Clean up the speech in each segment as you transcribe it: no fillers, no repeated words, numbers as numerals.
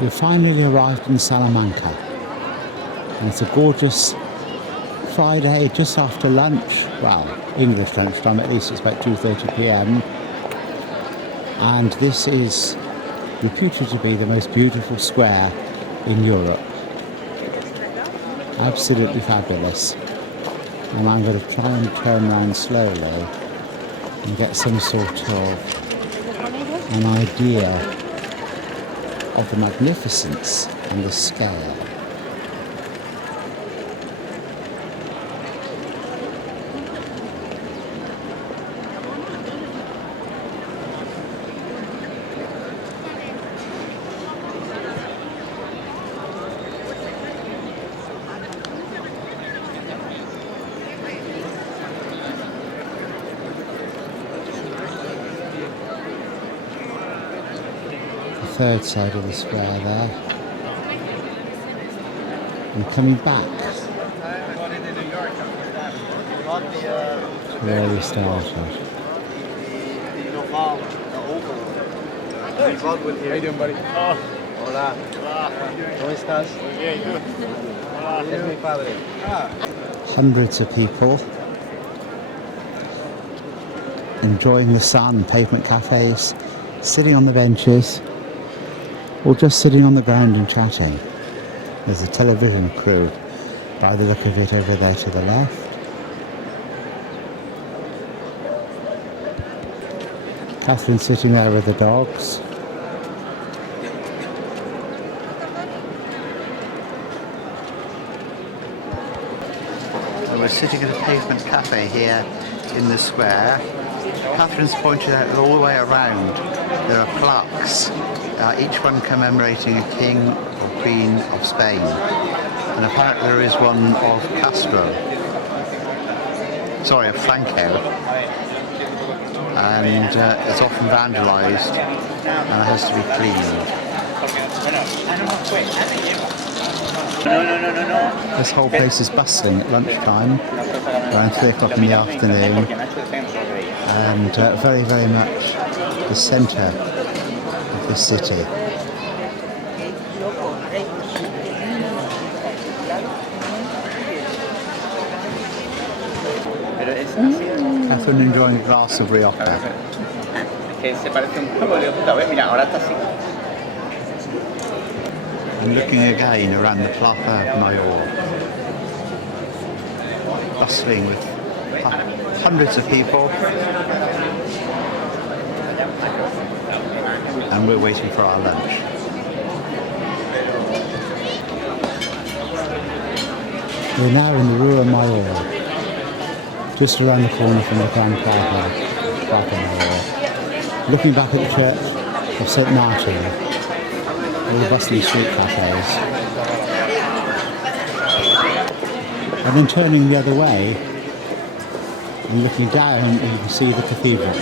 We've finally arrived in Salamanca, and it's a gorgeous Friday just after lunch, well, English lunchtime, at least it's about 2:30 p.m. and this is reputed to be the most beautiful square in Europe. Absolutely fabulous. And I'm going to try and turn around slowly and get some sort of an idea of the magnificence and the scale. Third side of the square there, and coming back to where we started. How you doing, buddy? Hola. ¿Cómo estás? Muy bien, ¿y tú? Es mi padre. Hundreds of people enjoying the sun, pavement cafes, sitting on the benches, or just sitting on the ground and chatting. There's a television crew by the look of it over there to the left. Catherine sitting there with the dogs. Well, we're sitting at a pavement cafe here in the square. Catherine's pointed out that all the way around there are plaques, each one commemorating a king or queen of Spain. And apparently there is one of Franco. And it's often vandalised and it has to be cleaned. This whole place is bustling at lunchtime, around 3 o'clock in the afternoon, and very, very much the centre of the city. Catherine enjoying a glass of Rioja. And looking again around the Plaza Mayor, bustling with hundreds of people, and we're waiting for our lunch. We're now in the Rua Mayor, just around the corner from the Grand Plaza Mayor, looking back at the church of St. Martin. All the bustling street cafes, and then turning the other way and looking down, you can see the cathedral.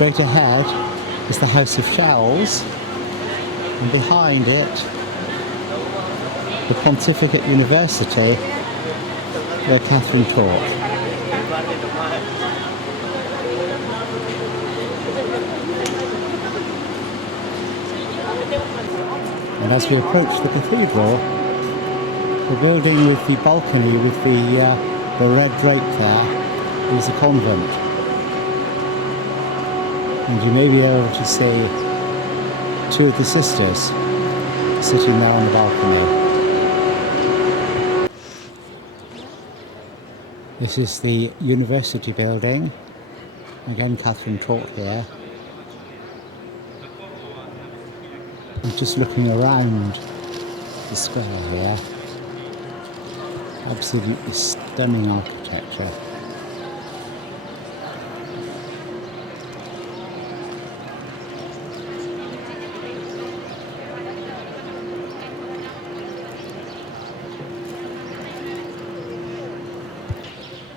straight ahead is the House of Shells, and behind it the Pontificate University where Catherine taught. And as we approach the cathedral, the building with the balcony with the red drape there is a convent. And you may be able to see two of the sisters sitting there on the balcony. This is the university building. Again, Catherine taught here. I'm just looking around the square here. Absolutely stunning architecture.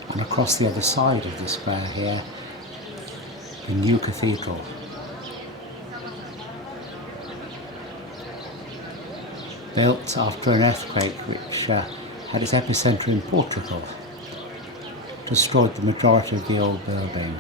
And across the other side of the square here, the new cathedral. Built after an earthquake which had its epicenter in Portugal, destroyed the majority of the old building.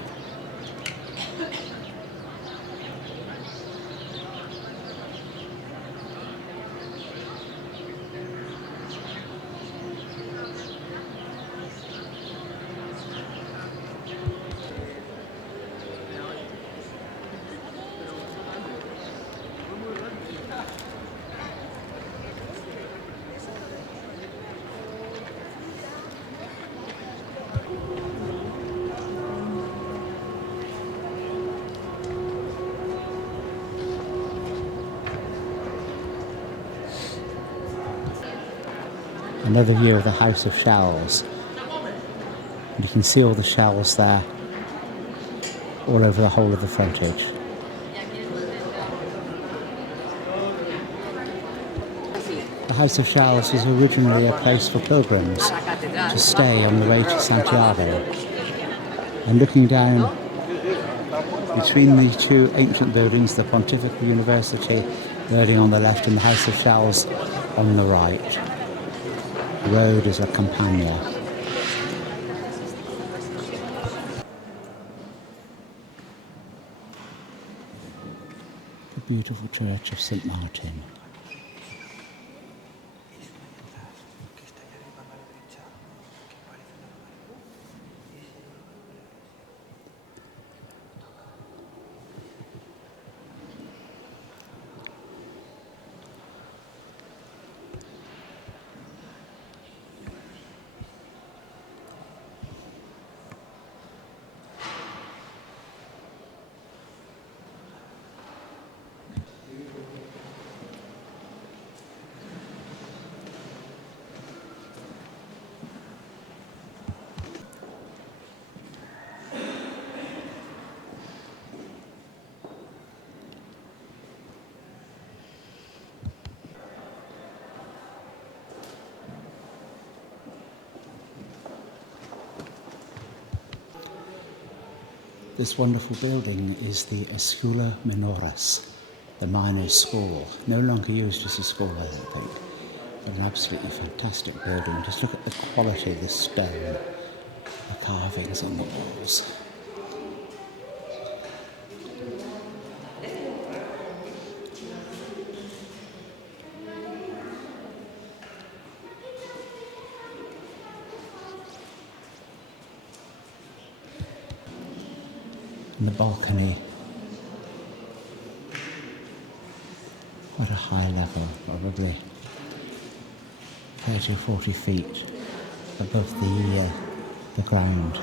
Another view of the House of Shells. And you can see all the shells there, all over the whole of the frontage. The House of Shells was originally a place for pilgrims to stay on the way to Santiago. And looking down between the two ancient buildings, the Pontifical University building on the left and the House of Shells on the right. The road is a campagna. The beautiful church of St. Martin. This wonderful building is the Escuela Menores, the miners' school. No longer used as a school, I don't think, but an absolutely fantastic building. Just look at the quality of this stone, the carvings on the walls. And the balcony, at a high level, probably 30 or 40 feet above the ground.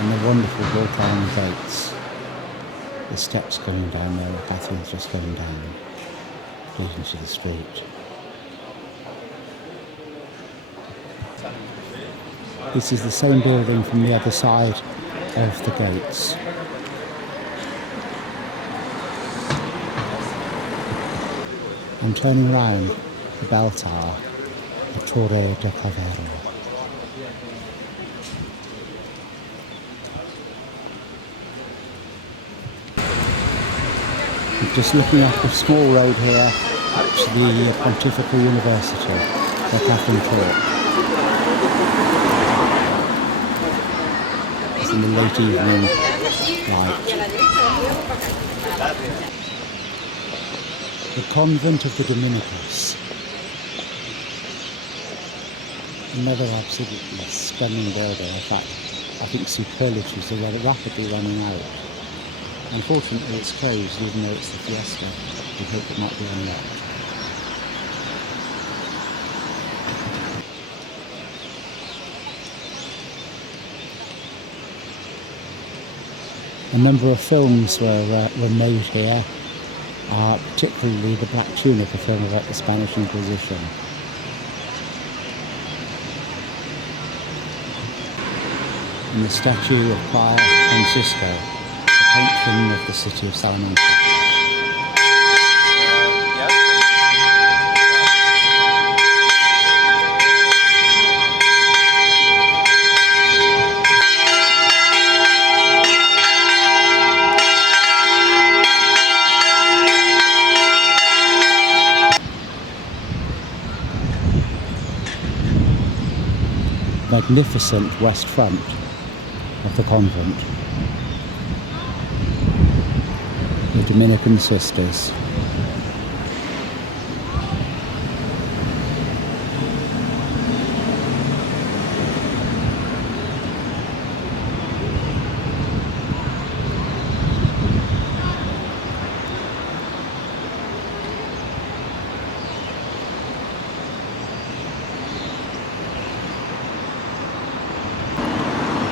And the wonderful wrought-iron gates. The steps going down there, Catherine's just going down, leading to the street. This is the same building from the other side of the gates. I'm turning round the bell tower, the Torre de Cavero. I'm just looking up a small road here to the Pontifical University, where Catherine taught. It's in the late evening light. The convent of the Dominicans. Another absolutely stunning building. In fact, I think superlatives are rapidly running out. Unfortunately, it's closed, even though it's the fiesta. We hope it might be unlocked. A number of films were made here, particularly The Black Tunic, a film about the Spanish Inquisition. And the statue of Prior Francisco, the patron of the city of Salamanca. Magnificent west front of the convent. The Dominican sisters.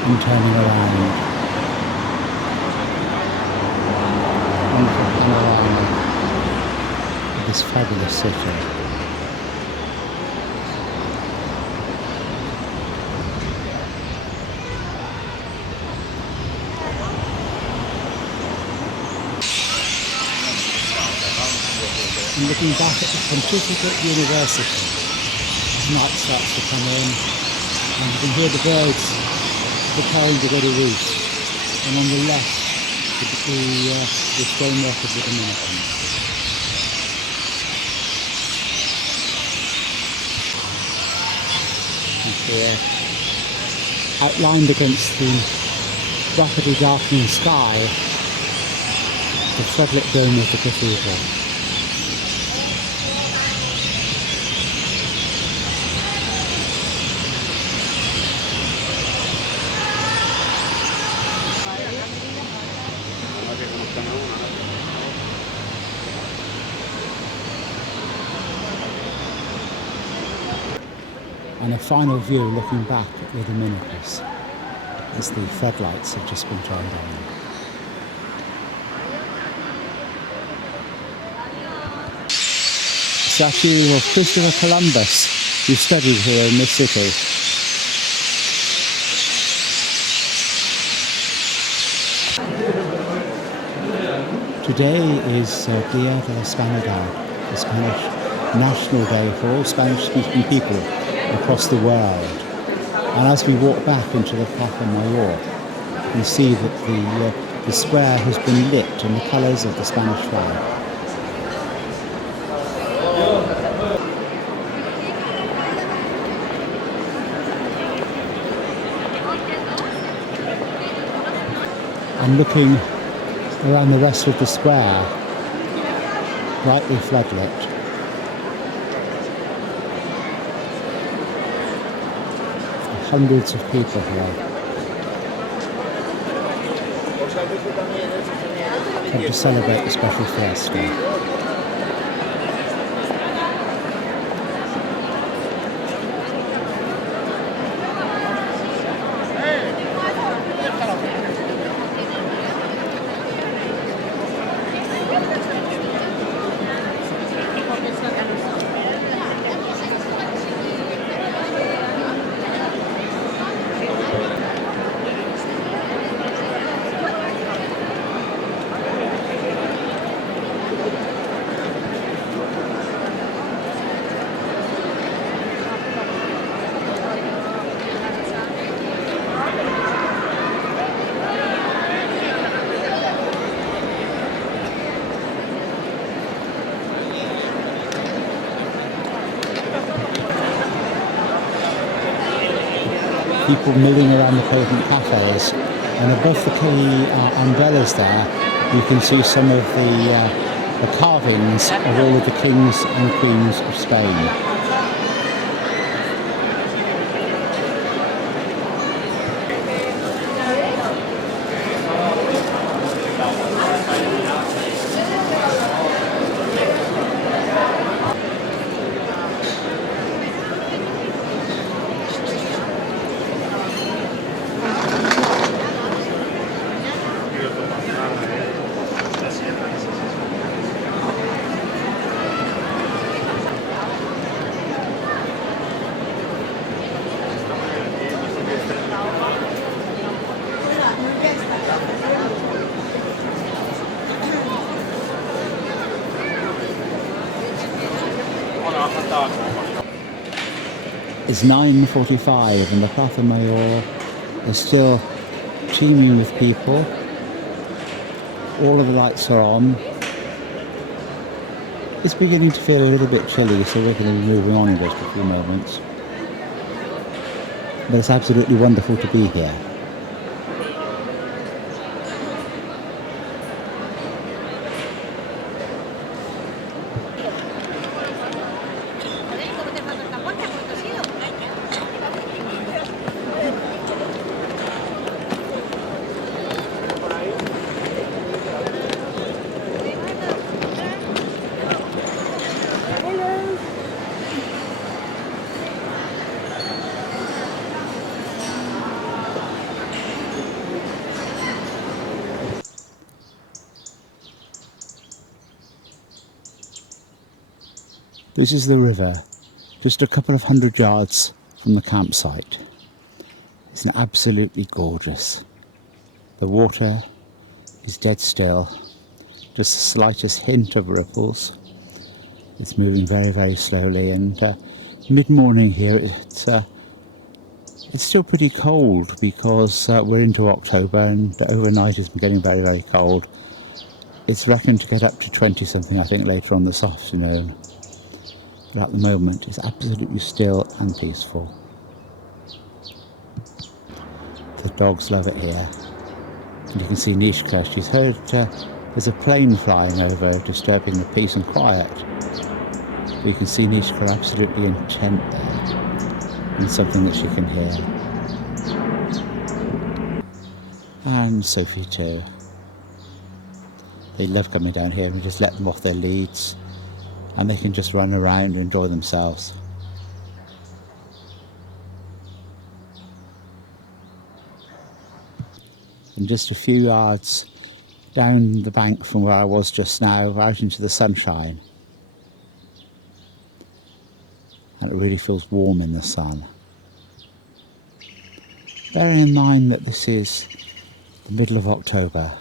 And turning around. And turning around this fabulous city. And looking back at the Pontifical University, as night starts to come in, and you can hear the birds preparing to go to roost, and on the left the stonework of the Dominicans. And here, outlined against the rapidly darkening sky, the floodlit dome of the cathedral. And a final view looking back at the Dominicans as the floodlights have just been turned on. A statue of Christopher Columbus, who studied here in this city. Today is Dia de la Hispanidad, the Spanish National Day for all Spanish-speaking people across the world. And as we walk back into the Plaza Mayor, you can see that the square has been lit in the colours of the Spanish flag. And looking around the rest of the square, brightly floodlit. Hundreds of people here come to celebrate the special fiesta. people milling around the pavement cafes, and above the key umbrellas there you can see some of the carvings of all of the kings and queens of Spain. It's 9:45 and the Plaza Mayor is still teeming with people. All of the lights are on. It's beginning to feel a little bit chilly, so we're going to be moving on in just a few moments. But it's absolutely wonderful to be here. This is the river, just a couple of 100 yards from the campsite. It's absolutely gorgeous. The water is dead still, just the slightest hint of ripples. It's moving very, very slowly, and mid-morning here it's still pretty cold because we're into October and overnight it's been getting very, very cold. It's reckoned to get up to 20 something I think later on this afternoon. But at the moment it's absolutely still and peaceful. The dogs love it here. And you can see Nishka, she's heard there's a plane flying over disturbing the peace and quiet. You can see Nishka absolutely intent there on something that she can hear. And Sophie too. They love coming down here and just let them off their leads. And they can just run around and enjoy themselves. And just a few yards down the bank from where I was just now, out into the sunshine. And it really feels warm in the sun. Bearing in mind that this is the middle of October.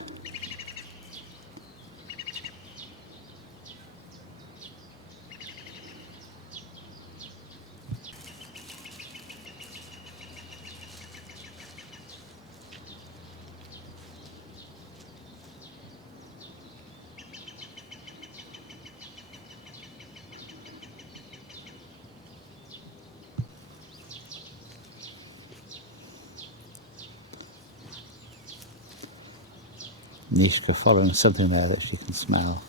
Nishka following something there that she can smell.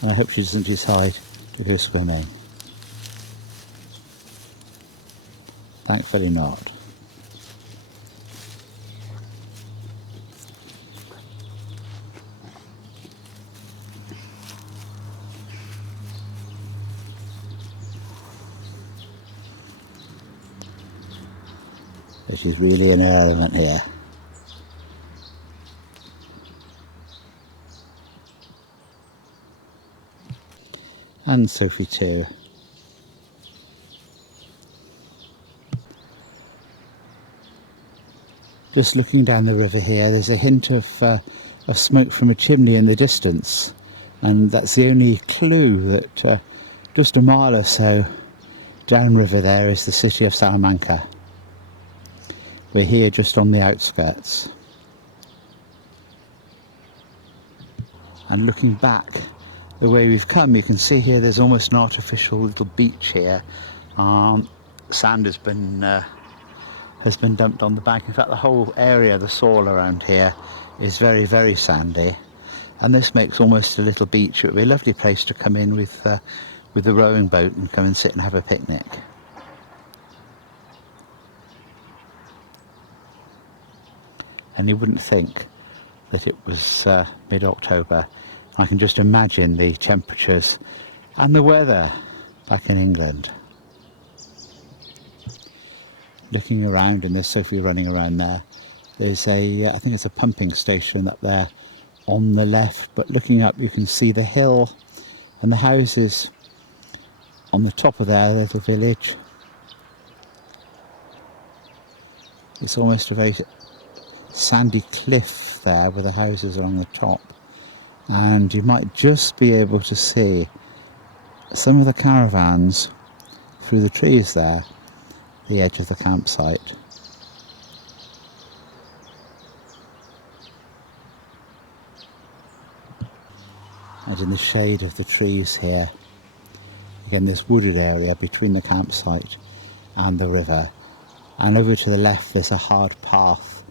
And I hope she doesn't decide to go swimming. Thankfully not. But she's really in her element here. And Sophie too. Just looking down the river here, there's a hint of smoke from a chimney in the distance, and that's the only clue that just a mile or so downriver there is the city of Salamanca. We're here just on the outskirts. And looking back the way we've come, you can see here there's almost an artificial little beach here Sand has been dumped on the bank. In fact, the whole area, the soil around here, is very, very sandy, and this makes almost a little beach. It would be a lovely place to come in with the rowing boat and come and sit and have a picnic. And you wouldn't think that it was mid-October. I can just imagine the temperatures and the weather back in England. Looking around, and there's Sophie running around there. There's I think it's a pumping station up there on the left, but looking up you can see the hill and the houses on the top of their little village. It's almost a very sandy cliff there with the houses along the top, and you might just be able to see some of the caravans through the trees there, the edge of the campsite. And in the shade of the trees here, again this wooded area between the campsite and the river, and over to the left there's a hard path,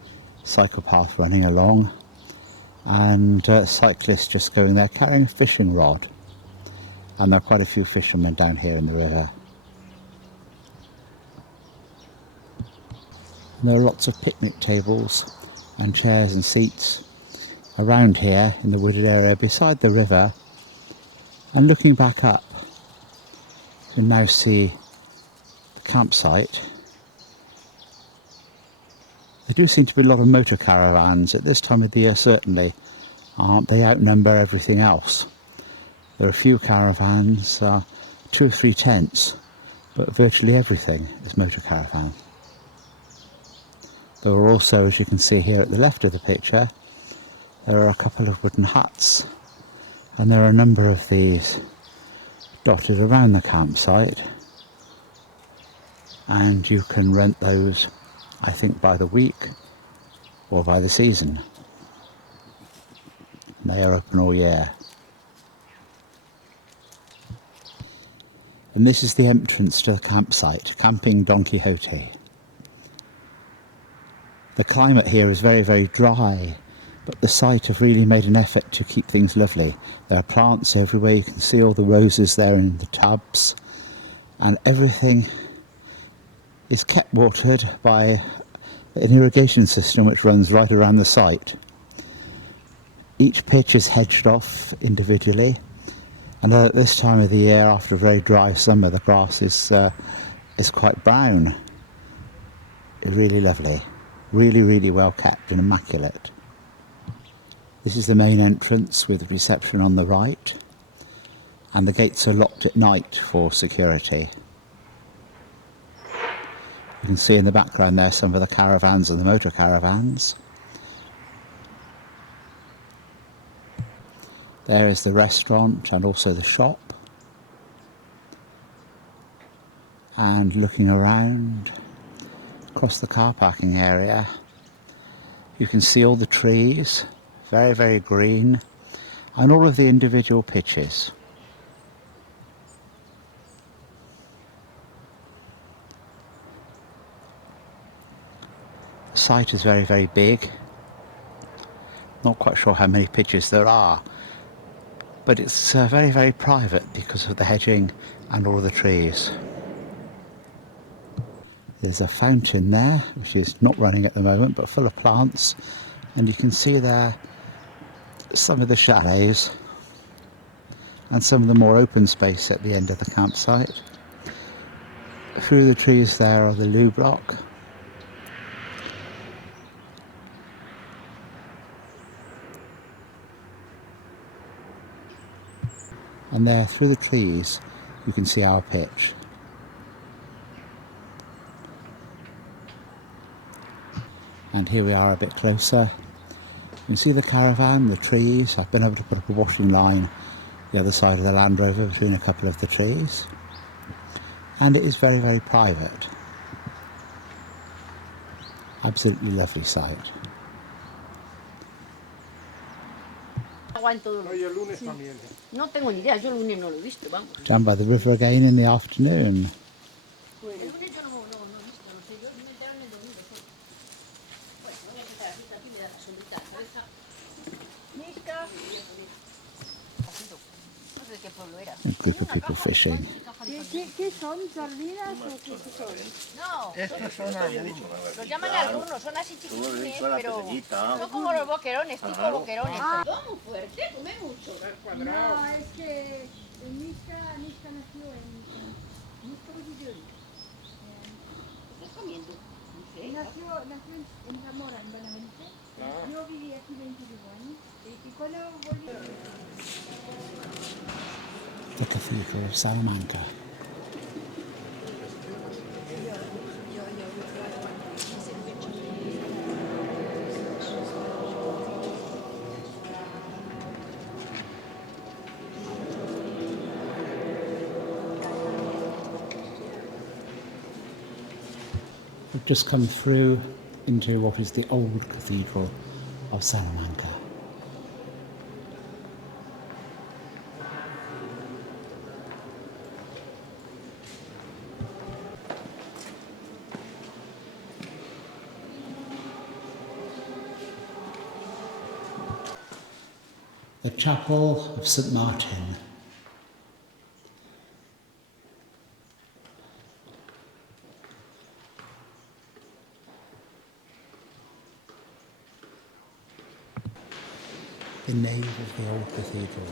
cycle path running along, and cyclists just going there carrying a fishing rod, and there are quite a few fishermen down here in the river. And there are lots of picnic tables and chairs and seats around here in the wooded area beside the river, and looking back up you can now see the campsite. There do seem to be a lot of motor caravans at this time of the year, certainly. They outnumber everything else. There are a few caravans, 2 or 3 tents, but virtually everything is motor caravan. There are also, as you can see here at the left of the picture, there are a couple of wooden huts, and there are a number of these dotted around the campsite, and you can rent those, I think, by the week or by the season. They are open all year. And this is the entrance to the campsite, Camping Don Quixote. The climate here is very, very dry, but the site have really made an effort to keep things lovely. There are plants everywhere. You can see all the roses there in the tubs, and everything is kept watered by an irrigation system which runs right around the site. Each pitch is hedged off individually, and at this time of the year, after a very dry summer, the grass is quite brown. It's really lovely, really, really well kept and immaculate. This is the main entrance with the reception on the right, and the gates are locked at night for security. You can see in the background there some of the caravans and the motor caravans. There is the restaurant and also the shop. And looking around across the car parking area, you can see all the trees, very, very green, and all of the individual pitches. The site is very, very big. Not quite sure how many pitches there are, but it's very, very private because of the hedging and all of the trees. There's a fountain there, which is not running at the moment, but full of plants, and you can see there some of the chalets and some of the more open space at the end of the campsite. Through the trees there are the loo block. And there, through the trees, you can see our pitch. And here we are a bit closer. You can see the caravan, the trees. I've been able to put up a washing line the other side of the Land Rover between a couple of the trees. And it is very, very private. Absolutely lovely site. Down by the river again in the afternoon. El lunes yo no, no sé, yo me entero en el domingo solo. Bueno, voy a empezar aquí, aquí me da la sombrita a la cabeza. Misca. No sé de qué pueblo era. A group of people fishing. ¿Qué son? ¿Sardinas o qué son? No, Estos son algunos. los llaman algunos, son así chiquitines, pero son como los boquerones, tipo boquerones. Todo muy fuerte, come mucho. No, es que Misca nació ¿cómo se dice? ¿Estás comiendo? No sé. Nació en Zamora, en Benavente. Yo viví aquí 25 años. Y cuando volví... The Cathedral of Salamanca. We've just come through into what is the old Cathedral of Salamanca. The Chapel of St. Martin. The nave of the old cathedral.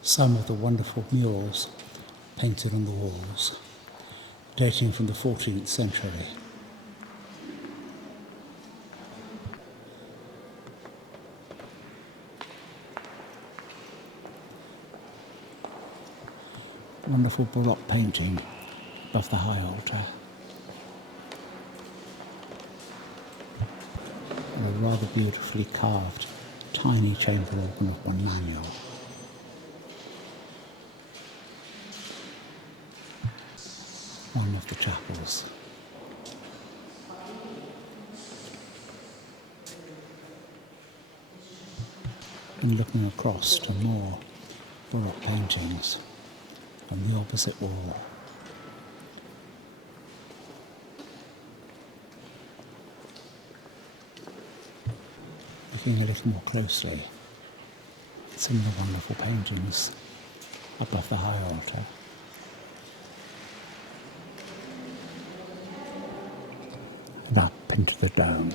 Some of the wonderful murals painted on the walls, dating from the 14th century. Wonderful Baroque painting above the high altar. And a rather beautifully carved tiny chamber organ of one manual. One of the chapels. And looking across to more Baroque paintings on the opposite wall. Looking a little more closely at some of the wonderful paintings above the high altar. And up into the dome.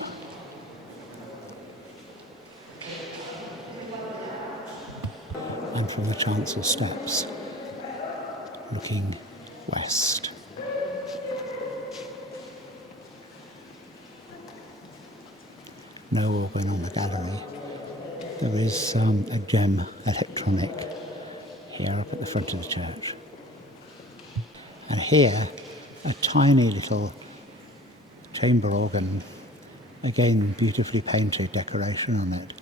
And from the chancel steps, looking west. No organ on the gallery. There is a gem electronic here up at the front of the church. And here, a tiny little chamber organ, again beautifully painted decoration on it.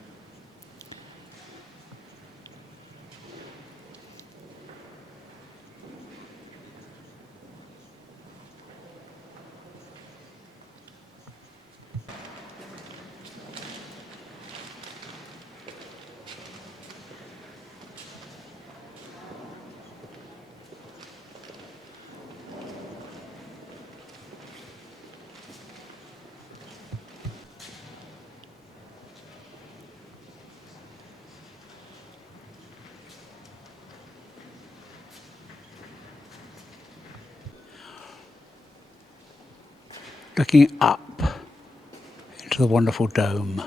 Looking up into the wonderful dome.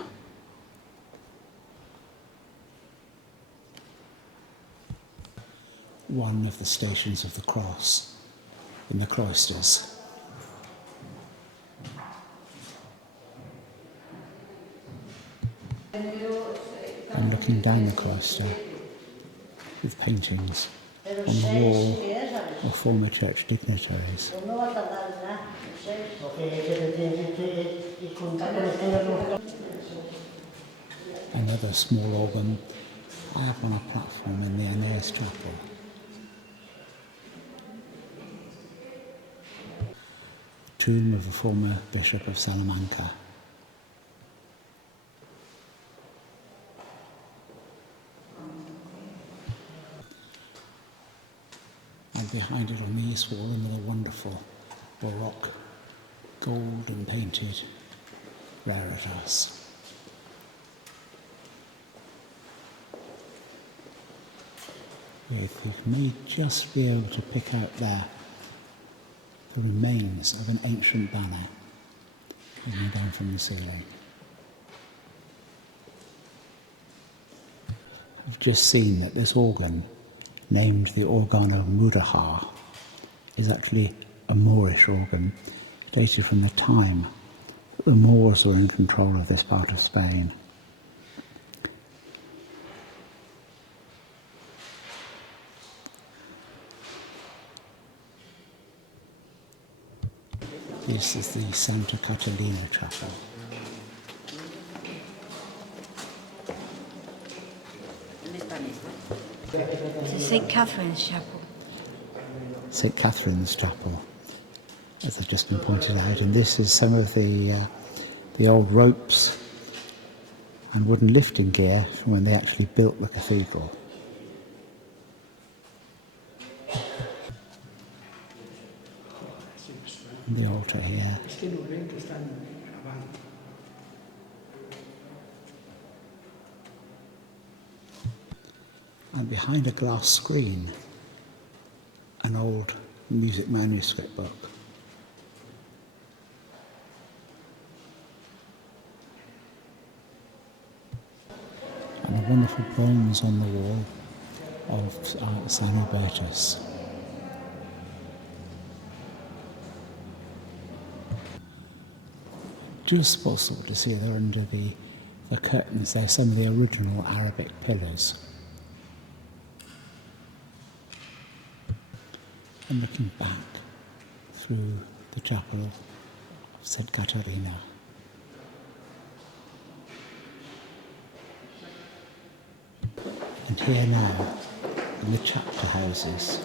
One of the Stations of the Cross in the cloisters. And looking down the cloister with paintings on the wall of former church dignitaries. Another small organ high up on a platform in the Aeneas Chapel. tomb of the former Bishop of Salamanca. And behind it on the east wall, another wonderful Baroque golden painted Raritas. You may just be able to pick out there the remains of an ancient banner hanging down from the ceiling. I've just seen that this organ, named the Organo Mudahar, is actually a Moorish organ, dated from the time that the Moors were in control of this part of Spain. This is the Santa Catalina Chapel. St. Catherine's Chapel. St. Catherine's Chapel, as has just been pointed out, and this is some of the old ropes and wooden lifting gear from when they actually built the cathedral. And the altar here. And behind a glass screen, an old music manuscript book. And a wonderful bronze on the wall of San Albertus. Just possible to see there under the curtains there some of the original Arabic pillars. And looking back through the chapel of St. Caterina. And here now, in the chapter houses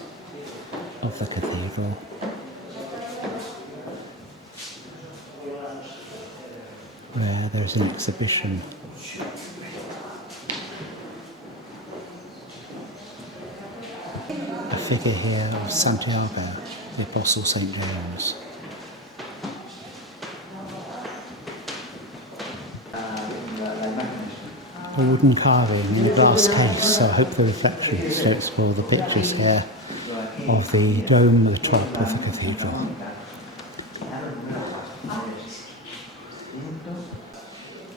of the cathedral, where there's an exhibition a figure here of Santiago, the Apostle St. James. A wooden carving in a glass case, so I hope the reflection don't spoil the pictures here of the dome at the top of the cathedral.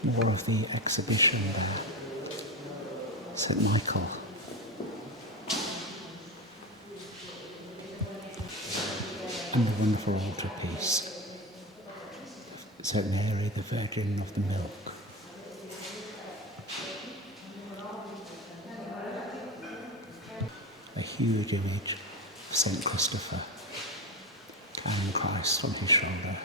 More of the exhibition there. St. Michael. And the wonderful altarpiece. St. Mary, the Virgin of the Milk. A huge image of St. Christopher carrying Christ on his shoulder.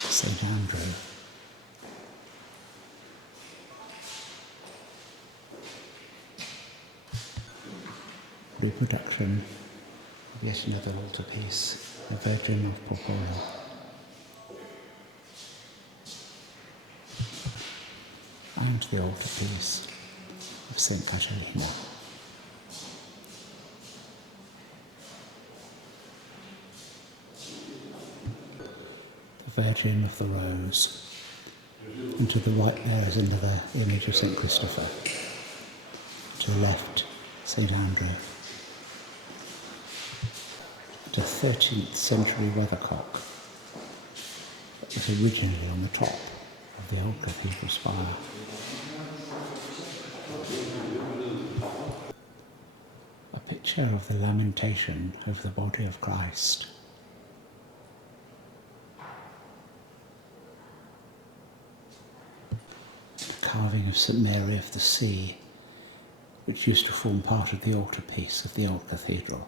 St. Andrew. Reproduction of yet another altarpiece, the Virgin of Porpora. And the altarpiece of St. Caterina. The Virgin of the Rose. And to the right there is another image of St. Christopher. To the left, St. Andrew. A 13th century weathercock that was originally on the top of the old cathedral spire. A picture of the lamentation over the body of Christ. A carving of St. Mary of the Sea, which used to form part of the altarpiece of the old cathedral.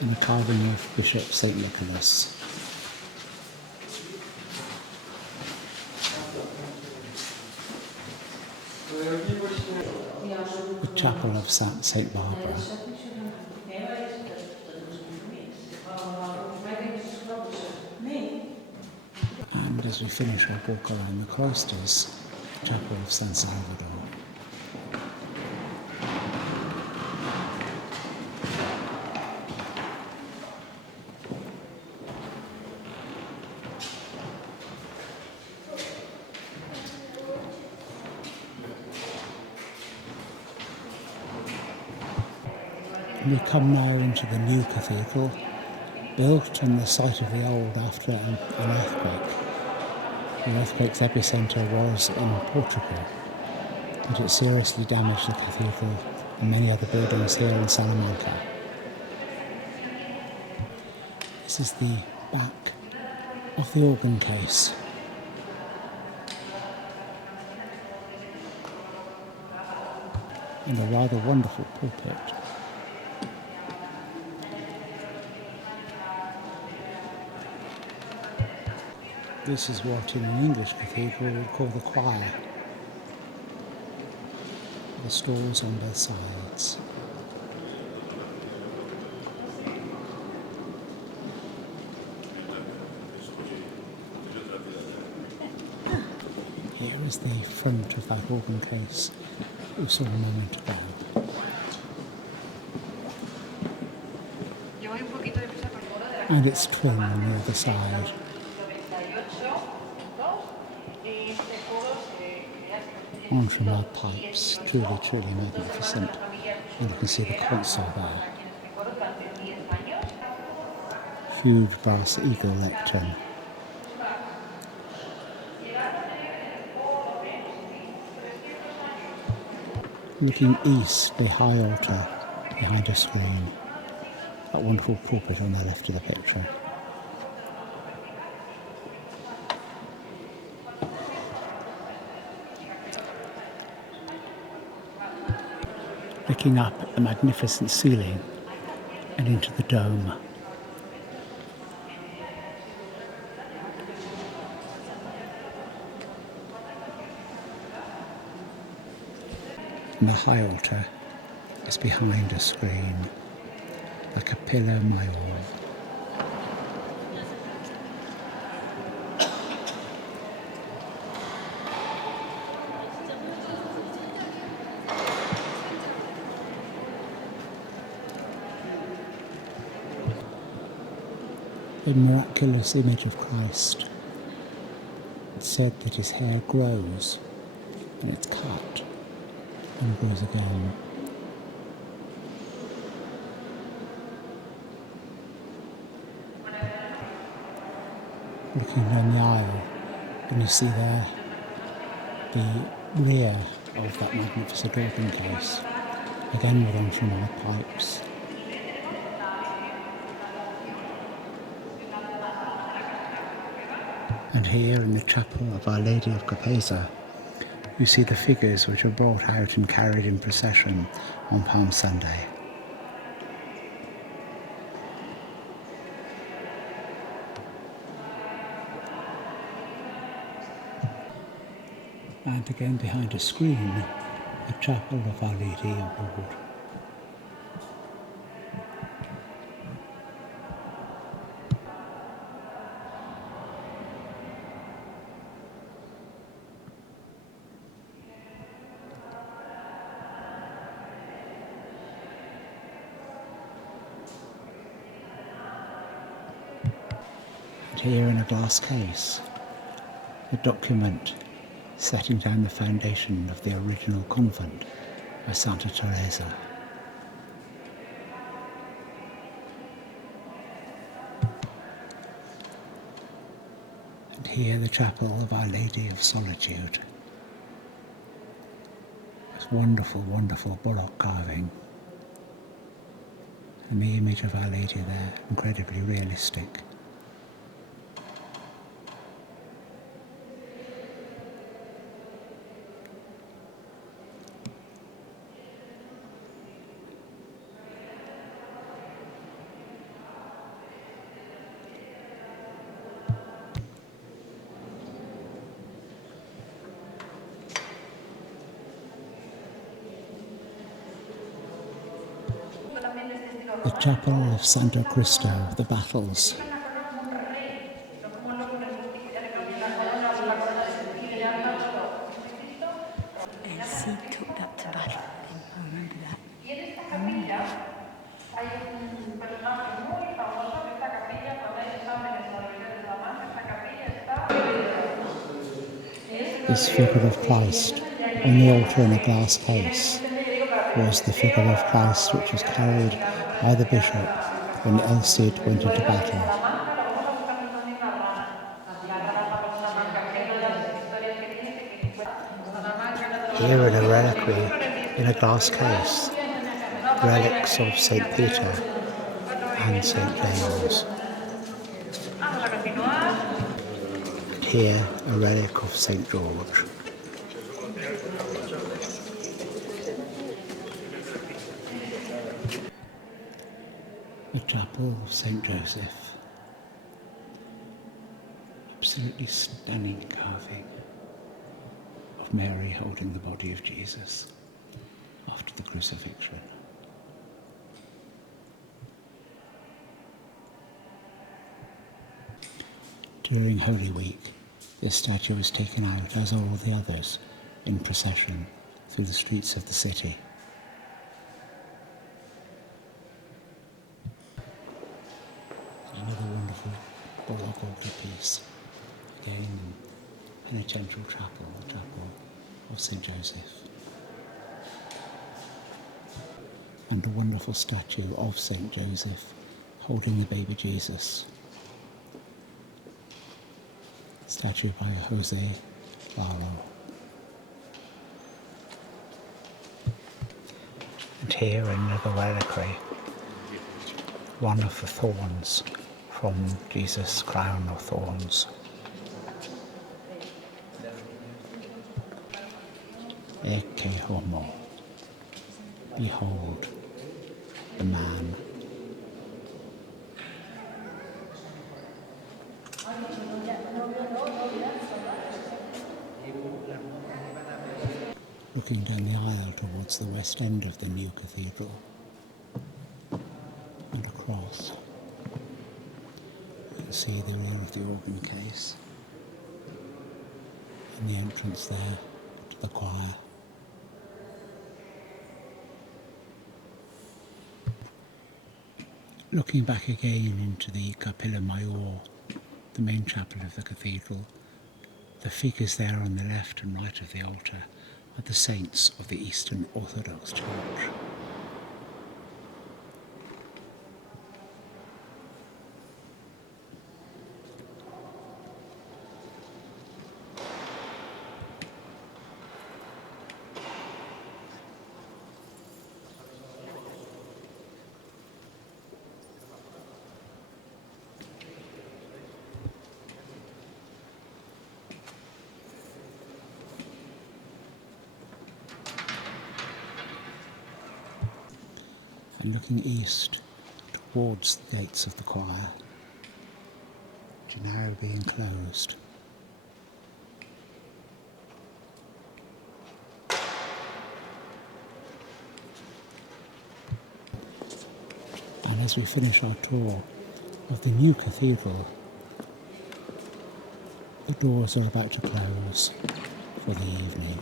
And a carving of Bishop St. Nicholas. The chapel of St. Barbara. And as we finish our walk around the cloisters, the chapel of San Salvador. We come now into the new cathedral, built on the site of the old after an earthquake. The earthquake's epicentre was in Portugal, and it seriously damaged the cathedral and many other buildings here in Salamanca. This is the back of the organ case. And a rather wonderful pulpit. This is what in an English cathedral we would call the choir. The stalls on both sides. Here is the front of that organ case we saw a moment ago. And its twin on the other side. Entremont pipes, truly, truly magnificent. And you can see the console there. Huge brass eagle lectern. Looking east, the high altar behind a screen. That wonderful pulpit on the left of the picture. Looking up at the magnificent ceiling and into the dome. And the high altar is behind a screen, like a pillar mayor. A miraculous image of Christ. It's said that his hair grows and it's cut and grows again. Looking down the aisle, and you see there the rear of that magnificent organ case, again with entremont pipes. And here in the chapel of Our Lady of Capeza, you see the figures which are brought out and carried in procession on Palm Sunday. And again behind a screen, the chapel of Our Lady of Lourdes. And here in a glass case, a document setting down the foundation of the original convent of Santa Teresa. And here the chapel of Our Lady of Solitude. This wonderful, wonderful Baroque carving. And the image of Our Lady there, incredibly realistic. The Chapel of Santo Cristo of the Battles. And he took that to battle. I remember that. I remember that. Hay un personaje muy famoso de esta capilla, cuando hay exámenes en la Universidad de Salamanca, esta capilla está... This figure of Christ on the altar in a glass case was the figure of Christ which was carried by the bishop when El Cid went into battle. Here in a reliquary in a glass case, relics of St. Peter and St. James. And here a relic of St. George. The Chapel of St. Joseph. Absolutely stunning carving of Mary holding the body of Jesus after the crucifixion. During Holy Week, this statue is taken out, as are all the others, in procession through the streets of the city. Another wonderful baroque altarpiece, again in a penitential chapel, the chapel of St. Joseph. And a wonderful statue of St. Joseph holding the baby Jesus. Statue by Jose Barro. And here another reliquary, one of the thorns from Jesus' crown of thorns. Ecce homo. Behold the man. Looking down the aisle towards the west end of the new cathedral and across, you can see the rear of the organ case and the entrance there to the choir. Looking back again into the Capilla Maior, the main chapel of the cathedral, the figures there on the left and right of the altar are the saints of the Eastern Orthodox Church. And looking east towards the gates of the choir, which are now being closed. And as we finish our tour of the new cathedral, the doors are about to close for the evening.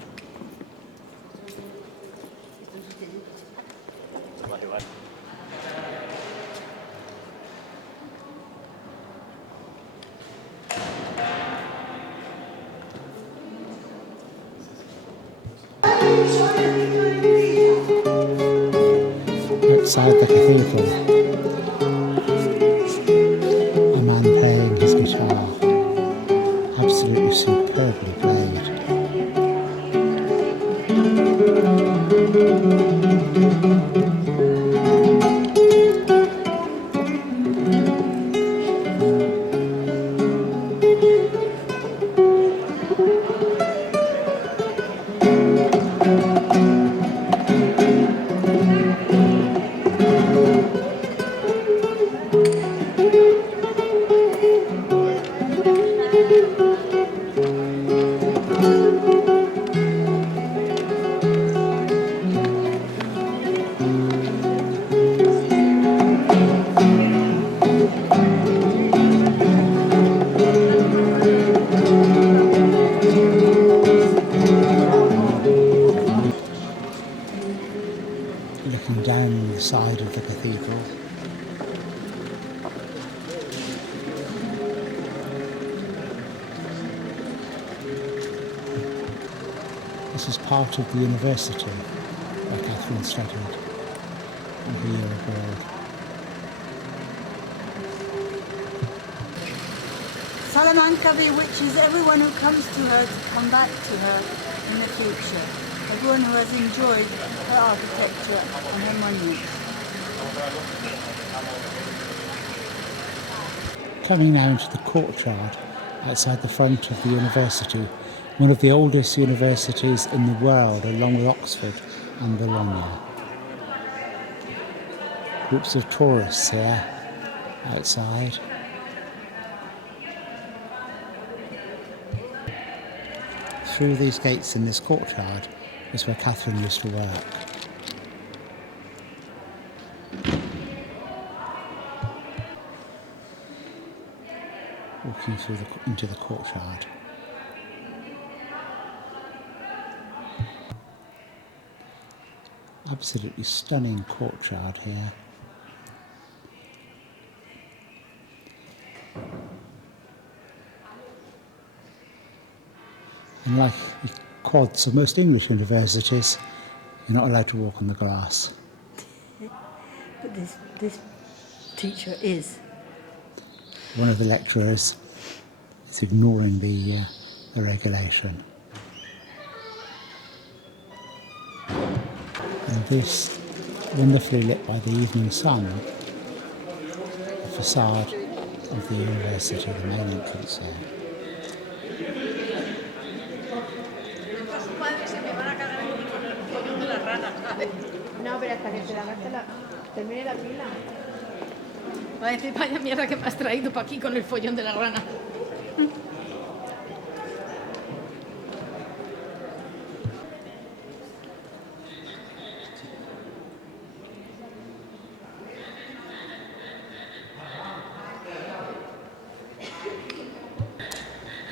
Outside the cathedral, a man playing his guitar, absolutely superbly played. looking down the side of the cathedral. This is part of the university where Catherine studied and a year abroad. Salamanca bewitches everyone who comes to her to come back to her in the future. Everyone who has enjoyed her architecture and her monuments. Coming now into the courtyard outside the front of the university, one of the oldest universities in the world, along with Oxford and Bologna. Groups of tourists here outside. Through these gates in this courtyard is where Catherine used to work. Walking through into the courtyard. Absolutely stunning courtyard here. And like the quads of most English universities, you're not allowed to walk on the grass. But this teacher is. One of the lecturers is ignoring the regulation. And this, wonderfully lit by the evening sun, the facade of the university, the main entrance there. No, pero hasta que termine la pila. Va a decir, vaya mierda que me has traído para aquí con el follón de la rana.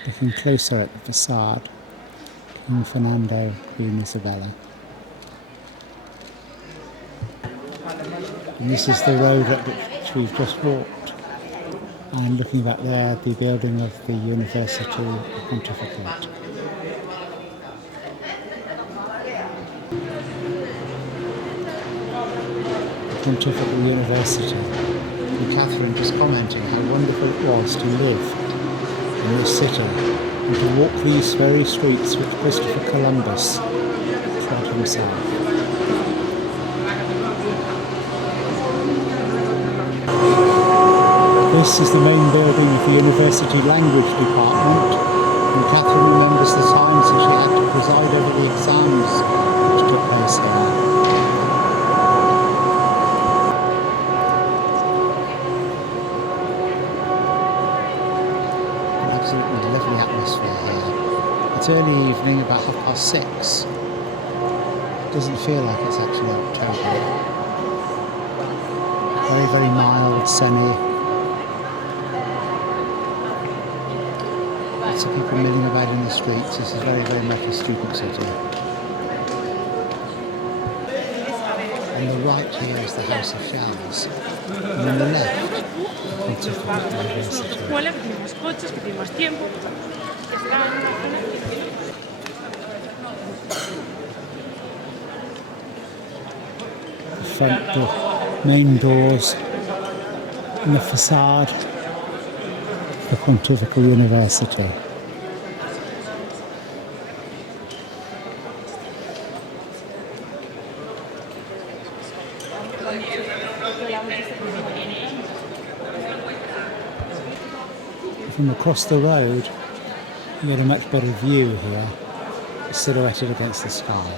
Looking closer at the facade, King Fernando, Queen Isabella. And this is the road up which we've just walked. And looking back there, the building of the University Pontificate. Pontifical University. And Catherine was commenting how wonderful it was to live in this city and to walk these very streets which Christopher Columbus trod himself. This is the main building of the University Language Department, and Catherine remembers the times that she had to preside over the exams which took place here. An absolutely lovely atmosphere here. It's early evening, about 6:30. It doesn't feel like it's actually October. Very, very mild, sunny. Lots of people milling about in the streets. This is very, very much a student city. On the right here is the House of Shells, and on the left, the Pontifical University. The front door, main doors, and the facade. The Pontifical University. From across the road, you get a much better view here, silhouetted against the sky.